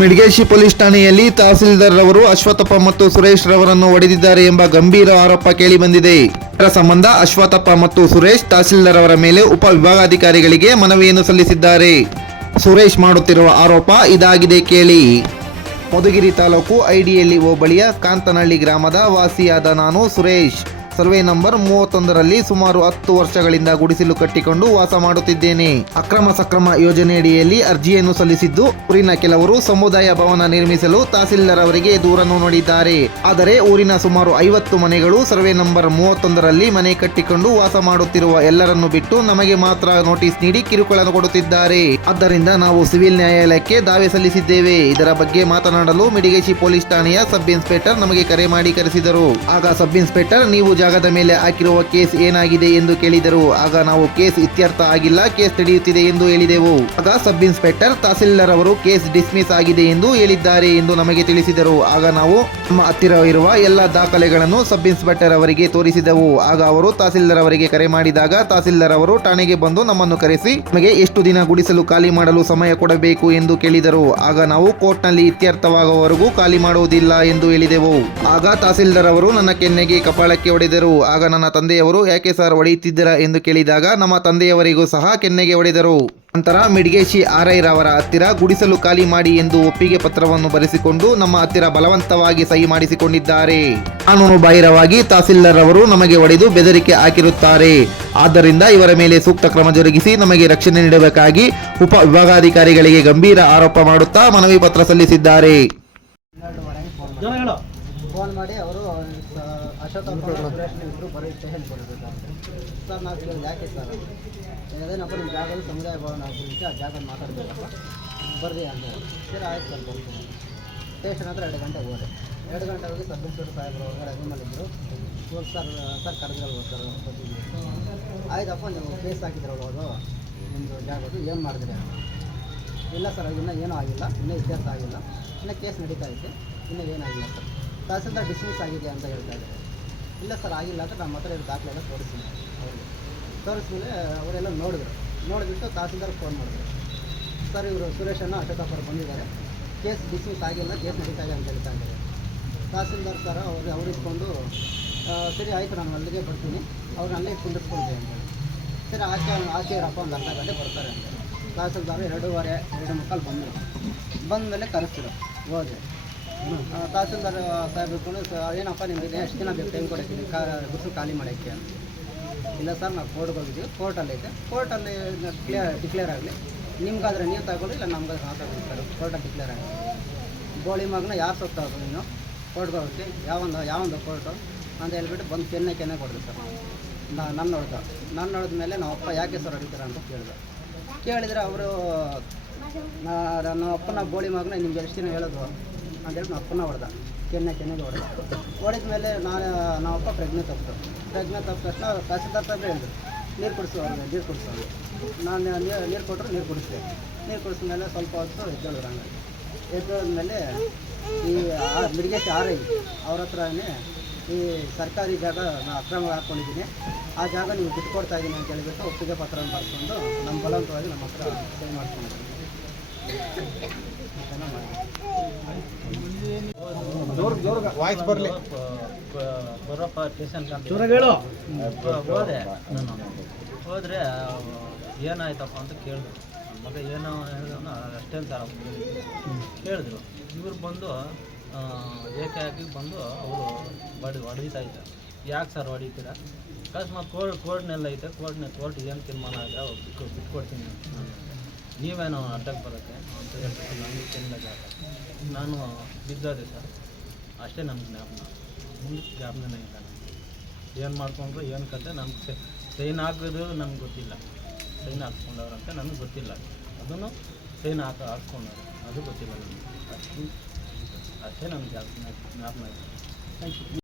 ಮಿಡ್ಗೇಶಿ police ಠಾಣೆಯಲ್ಲಿ ತಹಸೀಲ್ದಾರ್ ರವರು ಅಶ್ವತ್ಥಪ್ಪ ಮತ್ತು ಸುರೇಶ್ ರವರನ್ನು ಹೊಡೆದಿದ್ದಾರೆ ಎಂಬ ಗಂಭೀರ ಆರೋಪ ಕೇಳಿಬಂದಿದೆ. ಇದರ ಸಂಬಂಧ ಅಶ್ವತ್ಥಪ್ಪ ಮತ್ತು ಸುರೇಶ್ ತಹಸೀಲ್ದಾರ್ ಅವರ ಮೇಲೆ ಉಪ ವಿಭಾಗಾಧಿಕಾರಿಗಳಿಗೆ ಮನವಿಯನ್ನು ಸಲ್ಲಿಸಿದ್ದಾರೆ. ಸುರೇಶ್ ಮಾಡುತ್ತಿರುವ ಆರೋಪ ಇದಾಗಿದೆ ಕೇಳಿ. ಮಧುಗಿರಿ ತಾಲೂಕು ಐಡಿಯಲ್ಲಿ ಹೋಬಳಿಯ ಕಾಂತನಹಳ್ಳಿ ಗ್ರಾಮದ ವಾಸಿಯಾದ ನಾನು ಸುರೇಶ್ ಸರ್ವೆ ನಂಬರ್ 31ರಲ್ಲಿ ಸುಮಾರು 10 ವರ್ಷಗಳಿಂದ ಗುಡಿಸಲು ಕಟ್ಟಿಕೊಂಡು ವಾಸ ಮಾಡುತ್ತಿದ್ದೇನೆ. ಅಕ್ರಮ ಸಕ್ರಮ ಯೋಜನೆಯಡಿಯಲ್ಲಿ ಅರ್ಜಿಯನ್ನು ಸಲ್ಲಿಸಿದ್ದು ಊರಿನ ಕೆಲವರು ಸಮುದಾಯ ಭವನ ನಿರ್ಮಿಸಲು ತಹಸೀಲ್ದಾರ್ ಅವರಿಗೆ ದೂರನ್ನು ನೀಡಿದ್ದಾರೆ. ಆದರೆ ಊರಿನ ಸುಮಾರು 50 ಮನೆಗಳು ಸರ್ವೆ ನಂಬರ್ 31ರಲ್ಲಿ ಮನೆ ಕಟ್ಟಿಕೊಂಡು ವಾಸ ಮಾಡುತ್ತಿರುವ ಎಲ್ಲರನ್ನು ಬಿಟ್ಟು ನಮಗೆ ಮಾತ್ರ ನೋಟಿಸ್ ನೀಡಿ ಕಿರುಕುಳ ಕೊಡುತ್ತಿದ್ದಾರೆ. ಆದ್ದರಿಂದ ನಾವು ಸಿವಿಲ್ ನ್ಯಾಯಾಲಯಕ್ಕೆ ದಾವೆ ಸಲ್ಲಿಸಿದ್ದೇವೆ. ಇದರ ಬಗ್ಗೆ ಮಾತನಾಡಲು ಮಿಡಿಗೇಶಿ ಪೊಲೀಸ್ ಠಾಣೆಯ ಸಬ್ ಇನ್ಸ್ಪೆಕ್ಟರ್ ನಮಗೆ ಕರೆ ಮಾಡಿ ಕರೆಸಿದರು. ಆಗ ಸಬ್ ಇನ್ಸ್ಪೆಕ್ಟರ್ ನೀವು ಜಾಗದ ಮೇಲೆ ಹಾಕಿರುವ ಕೇಸ್ ಏನಾಗಿದೆ ಎಂದು ಕೇಳಿದರು. ಆಗ ನಾವು ಕೇಸ್ ಇತ್ಯರ್ಥ ಆಗಿಲ್ಲ, ಕೇಸ್ ನಡೆಯುತ್ತಿದೆ ಎಂದು ಹೇಳಿದೆವು. ಆಗ ಸಬ್ ಇನ್ಸ್ಪೆಕ್ಟರ್ ತಹಸೀಲ್ದಾರ್ ಅವರು ಕೇಸ್ ಡಿಸ್ಮಿಸ್ ಆಗಿದೆ ಎಂದು ಹೇಳಿದ್ದಾರೆ ಎಂದು ನಮಗೆ ತಿಳಿಸಿದರು. ಆಗ ನಾವು ನಮ್ಮ ಹತ್ತಿರ ಇರುವ ಎಲ್ಲ ದಾಖಲೆಗಳನ್ನು ಸಬ್ ಇನ್ಸ್ಪೆಕ್ಟರ್ ಅವರಿಗೆ ತೋರಿಸಿದೆವು. ಆಗ ಅವರು ತಹಸೀಲ್ದಾರ್ ಅವರಿಗೆ ಕರೆ ಮಾಡಿದಾಗ ತಹಸೀಲ್ದಾರ್ ಅವರು ಠಾಣೆಗೆ ಬಂದು ನಮ್ಮನ್ನು ಕರೆಸಿ ನಮಗೆ ಎಷ್ಟು ದಿನ ಗುಡಿಸಲು ಖಾಲಿ ಮಾಡಲು ಸಮಯ ಕೊಡಬೇಕು ಎಂದು ಕೇಳಿದರು. ಆಗ ನಾವು ಕೋರ್ಟ್ನಲ್ಲಿ ಇತ್ಯರ್ಥವಾಗುವವರೆಗೂ ಖಾಲಿ ಮಾಡುವುದಿಲ್ಲ ಎಂದು ಹೇಳಿದೆವು. ಆಗ ತಹಸೀಲ್ದಾರ್ ಅವರು ನನ್ನ ಕೆನ್ನೆಗೆ ಕಪಾಳಕ್ಕೆ ಹೊಡೆದರು. ಆಗ ನನ್ನ ತಂದೆಯವರು ಯಾಕೆ ಸರ್ ಹೊಡೆಯುತ್ತಿದ್ದೀರಾ ಎಂದು ಕೇಳಿದಾಗ ನಮ್ಮ ತಂದೆಯವರಿಗೂ ಸಹ ಕೆನ್ನೆಗೆ ಹೊಡೆದರು. ನಂತರ ಮಿಡ್ಗೇಶಿ RI ರವರ ಹತ್ತಿರ ಗುಡಿಸಲು ಖಾಲಿ ಮಾಡಿ ಎಂದು ಒಪ್ಪಿಗೆ ಪತ್ರವನ್ನು ಬರೆಸಿಕೊಂಡು ನಮ್ಮ ಹತ್ತಿರ ಬಲವಂತವಾಗಿ ಸಹಿ ಮಾಡಿಸಿಕೊಂಡಿದ್ದಾರೆ. ಕಾನೂನು ಬಾಹಿರವಾಗಿ ತಹಸೀಲ್ದಾರ್ ಅವರು ನಮಗೆ ಹೊಡೆದು ಬೆದರಿಕೆ ಹಾಕಿರುತ್ತಾರೆ. ಆದ್ದರಿಂದ ಇವರ ಮೇಲೆ ಸೂಕ್ತ ಕ್ರಮ ಜರುಗಿಸಿ ನಮಗೆ ರಕ್ಷಣೆ ನೀಡಬೇಕಾಗಿ ಉಪ ವಿಭಾಗಾಧಿಕಾರಿಗಳಿಗೆ ಗಂಭೀರ ಆರೋಪ ಮಾಡುತ್ತಾ ಮನವಿ ಪತ್ರ ಸಲ್ಲಿಸಿದ್ದಾರೆ. ಫೋನ್ ಮಾಡಿ ಅವರು ಅಶ್ವತ್ಥಪ್ಪ ಇಬ್ಬರು ಬರೀ ಸ್ಟೇಷನ್ ಕೊಡಬೇಕು ಸರ್. ನಾವು ಕೇಳಿದ್ರೆ ಯಾಕೆ ಸರ್ ಅದೇನಪ್ಪ ನಿಮ್ಮ ಜಾಗದಲ್ಲಿ ಸಮುದಾಯ ಭವನ ಗುరించి ಆ ಜಾಗ ಮಾತಾಡಬೇಕಪ್ಪ ಬರ್ರಿ ಅಂತ. ಸರಿ ಆಯ್ತು ಸರ್ ಬರ್ತೀನಿ. ಸ್ಟೇಷನ್ ಹತ್ರ 2 ಗಂಟೆಗೆ ಹೋದೆ. 2 ಗಂಟೆ ಹೋಗಿ ಸಬ್ ಇನ್ಸ್ಪೆಕ್ಟರ್ ಸಾಹೇಬರು ಹೊರಗಡೆ ರೂಮಲ್ಲಿದ್ದರು. ಇವಾಗ ಸರ್ ಕರೆದಿರಲ್ವ ಸರ್ ಆಯ್ತಪ್ಪ ನೀವು ಕೇಸ್ ಹಾಕಿದ್ರಲ್ಲ ಅದು ನಿಮ್ಮದು ಜಾಗದ್ದು ಏನು ಮಾಡಿದ್ರಿ? ಇಲ್ಲ ಸರ್ ಇನ್ನೂ ಏನೂ ಆಗಿಲ್ಲ, ಇನ್ನೂ ಇತ್ಯರ್ಥ ಆಗಿಲ್ಲ, ಇನ್ನೂ ಕೇಸ್ ನಡೀತಾ ಐತೆ, ಇನ್ನೂ ಏನಾಗಿಲ್ಲ ಸರ್. ತಹಸೀಲ್ದಾರ್ ಡಿಸ್ಮಿಸ್ ಆಗಿದೆ ಅಂತ ಹೇಳ್ತಾ ಇದ್ದಾರೆ. ಇಲ್ಲ ಸರ್ ಆಗಿಲ್ಲ ಅಂತ ನಮ್ಮ ಹತ್ರ ಇರೋ ದಾಖಲೆ ಎಲ್ಲ ತೋರಿಸ್ತೀನಿ. ಅವ್ರಿಗೆ ತೋರಿಸ್ಮೇಲೆ ಅವರೆಲ್ಲ ನೋಡಿಬಿಟ್ಟು ತಹಸೀಲ್ದಾರ್ ಫೋನ್ ಮಾಡಿದ್ರು. ಸರ್ ಇವರು ಸುರೇಶನ್ನು ಅಶ್ವತ್ಥಪ್ಪರು ಬಂದಿದ್ದಾರೆ, ಕೇಸ್ ಡಿಸ್ಮಿಸ್ ಆಗಿಲ್ಲ, ಕೇಸ್ ನಡೀತಾ ಇದೆ ಅಂತ ಹೇಳ್ತಾ ಇದ್ದಾರೆ. ತಹಸೀಲ್ದಾರ್ ಸರ್ ಅವ್ರು ಇಟ್ಕೊಂಡು ಸರಿ ಆಯಿತು ನಾನು ಅಲ್ಲಿಗೆ ಬರ್ತೀನಿ, ಅವ್ರನ್ನ ಅಲ್ಲೇ ಕುಂದಿಸ್ಕೊಳ್ತೀನಿ ಅಂತ ಹೇಳಿ. ಸರಿ ಆಚೆ ಇರಪ್ಪ ಒಂದು ಅರ್ಧ ಗಂಟೆ ಬರ್ತಾರೆ ಅಂತ. ತಹಸೀಲ್ದಾರ್ 2:15, 2:45 ಬಂದಮೇಲೆ ಕರೆಸ್ತಿರು ಹೋದೆ. ತಹಸೀಲ್ದಾರ್ ಸಾಹೇಬ್ ಇಟ್ಕೊಂಡು ಏನಪ್ಪ ನಿಮಗೆ ಎಷ್ಟು ದಿನ ಬೇಕು ಟೈಮ್ ಕೊಡ್ತೀನಿ ಗುಡಿಸಲು ಖಾಲಿ ಮಾಡೋಕ್ಕೆ ಅಂತ. ಇಲ್ಲ ಸರ್ ನಾವು ಕೋರ್ಟ್ಗೆ ಹೋಗಿದ್ದೀವಿ, ಕೋರ್ಟಲ್ಲೈತೆ, ಕೋರ್ಟಲ್ಲಿ ಡಿಕ್ಲೇರ್ ಆಗಲಿ, ನಿಮ್ಗಾದ್ರೆ ನೀವು ತಗೊಳ್ಳಿ, ಇಲ್ಲ ನಮ್ಗಾದ್ರೆ ನಾವು ತಗೊಳ್ಳಿ ಸರ್, ಕೋರ್ಟಲ್ಲಿ ಡಿಕ್ಲೇರ್ ಆಗಲಿ. ಗೋಳಿ ಮಗನ ಯಾರು ಸತ್ತಾದ್ರು ನೀನು ಕೋರ್ಟ್ಗೆ ಹೋಗ್ತಿ ಯಾವೊಂದು ಕೋರ್ಟು ಅಂತ ಹೇಳ್ಬಿಟ್ಟು ಬಂದು ಕೆನ್ನೆ ಕೊಡಿದ್ರು ಸರ್. ನನ್ನ ನೋಡಿದ ಮೇಲೆ ನಾವು ಅಪ್ಪ ಯಾಕೆ ಸರ್ ಹೊಡಿತೀರ ಅಂತ ಕೇಳಿದರೆ ಅವರು ನಮ್ಮ ಅಪ್ಪನ ಗೋಳಿ ಮಗನ ನಿಮ್ಗೆ ಎಷ್ಟು ದಿನ ಹೇಳಿದ್ರು ಅಂತೇಳಿ ನಮ್ಮ ಅಪ್ಪನ ಕೆನ್ನೆಗೆ ಹೊಡೆದ ಮೇಲೆ ನಾವಪ್ಪ ಪ್ರಜ್ಞೆ ತಪ್ಪಿತು ತಕ್ಷಣ ತಹಸೀಲ್ದಾರ್ ಸಾಹೇಬ್ ಹೇಳಿದ್ರು ನೀರು ಕುಡಿಸು ಅವ್ರಿಗೆ, ನೀರು ಕುಡಿಸೋದು. ನಾನು ನೀರು ಕೊಟ್ಟರು ನೀರು ಕುಡಿಸಿದೆ. ನೀರು ಕುಡಿಸಿದ್ಮೇಲೆ ಸ್ವಲ್ಪ ಹೊತ್ತು ಎದ್ದೇಳಿದ್ರು. ಹಂಗಾಗಿ ಎದ್ದೇಳಿದ್ಮೇಲೆ ಈ ಮಿಡ್ಗೇಶಿ RI ಅವ್ರ ಹತ್ರನೇ ಈ ಸರ್ಕಾರಿ ಜಾಗ ನಾನು ಅಕ್ರಮ ಹಾಕ್ಕೊಂಡಿದ್ದೀನಿ, ಆ ಜಾಗ ನೀವು ಬಿಟ್ಕೊಡ್ತಾ ಇದ್ದೀನಿ ಅಂತ ಹೇಳಿಬಿಟ್ಟು ಒಪ್ಪಿಗೆ ಪತ್ರವನ್ನು ಬರ್ಕೊಂಡು ನಮ್ಮ ಬಲವಂತವಾಗಿ ನಮ್ಮ ಹತ್ರ ಸಹಿ ಮಾಡ್ಕೊಂಡಿದ್ದೀನಿ. ವಾಯ್ಸ್ ಬರಲಿ ಬರಪ್ಪ ಸ್ಟೇಷನ್ ಹೋದೆ. ನಾನು ಹೋದರೆ ಏನಾಯ್ತಪ್ಪ ಅಂತ ಕೇಳಿದ್ರು. ಮಗ ಏನೋ ಹೇಳಿದವನು ಅಷ್ಟೇನು ಸರ್ ಹೇಳಿದ್ರು. ಇವ್ರು ಬಂದು ಏಕಾಏಕಿ ಬಂದು ಅವರು ಹೊಡಿತಾ ಇದ್ದಾರೆ. ಯಾಕೆ ಸರ್ ಹೊಡಿತೀರಾ? ಅಕಸ್ಮಾತ್ ಕೋರ್ಟ್ನೆಲ್ಲ ಐತೆ, ಕೋರ್ಟ್ ಏನು ತೀರ್ಮಾನ ಆಗಿದೆ ಬಿಟ್ಕೊಡ್ತೀನಿ ನೀವೇನೋ ಅಡ್ಡಕ್ಕೆ ಬರುತ್ತೆ ಅಂತ ಹೇಳ್ಬಿಟ್ಟು ನನಗೆ ಚೆಂದಾಗಿ ನಾನು ಬಿದ್ದೋದೆ ಸರ್. ಅಷ್ಟೇ ನಮ್ಗೆ ಜ್ಞಾಪನ, ಮುಂದೆ ಜ್ಞಾಪನೇ ಇಲ್ಲ. ನನಗೆ ಏನು ಮಾಡ್ಕೊಂಡ್ರು ಏನು ಕತೆ ನಮ್ಗೆ ಸೈನ್ ಹಾಕಿದ್ರು ನಮ್ಗೆ ಗೊತ್ತಿಲ್ಲ. ಸೈನ್ ಹಾಕ್ಸ್ಕೊಂಡವ್ರಂತ ನನಗೆ ಗೊತ್ತಿಲ್ಲ. ಅದನ್ನು ಸೈನ್ ಹಾಕ್ಸ್ಕೊಂಡವ್ರು ಅದು ಗೊತ್ತಿಲ್ಲ ನನಗೆ. ಅಷ್ಟೇ ನಮ್ಗೆ ಜ್ಞಾಪನ ಇದೆ. Thank you.